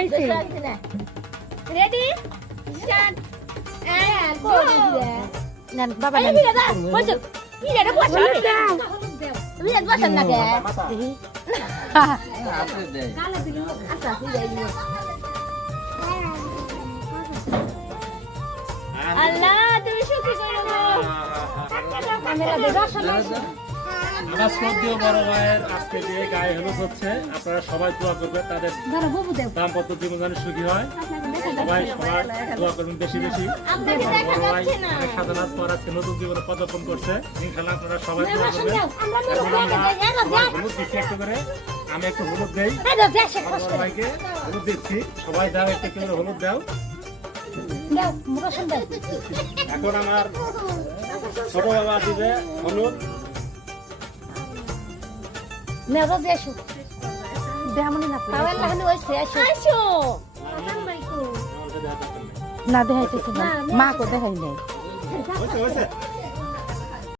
হয়েছে ready start and go নেন বাবা নেন বসো কি রে বসো তুমি এত বসেন না কে আপনি দেয় আচ্ছা কি যাই আল্লাহ তুমি সুখী করো গো ক্যামেরা দে দর্শন আমার শ্রদ্ধেয় বড় ভাইয়ের আজকে যে গায়ে হলুদ হচ্ছে আপনারা সবাই দোয়া করবেন তাদের ধরো বাবু দেও দাম্পত্য জীবন যেন সুখী হয় সবাই সবার দোয়া করবেন বেশি বেশি আপনাকে আমার দেখা বড় ভাই যাচ্ছে না অনেক সাধনার পর আজকে নতুন জীবনে পদার্পণ করছে ইনশাআল্লাহ আপনারা সবাই দোয়া দর্শন করবেন দাও আমরা এখন মিলে আমরা দেখা সবাই হলুদ দিচ্ছি একটু করে আমি একটু হলুদ দেই দাও দেশে আমার কষ্ট বড় ভাইকে হলুদ দিচ্ছি সবাই দাও একটু করে হলুদ দাও দাও দর্শন দাও এখন আমার ছোট বাবা দিবে হলুদ মেরো দেশু দেহামনি না তাওয়াল লাগানো হইছে আইছো না দেখাইতেছে না মা কো দেখাই নাই হয়েছে হয়েছে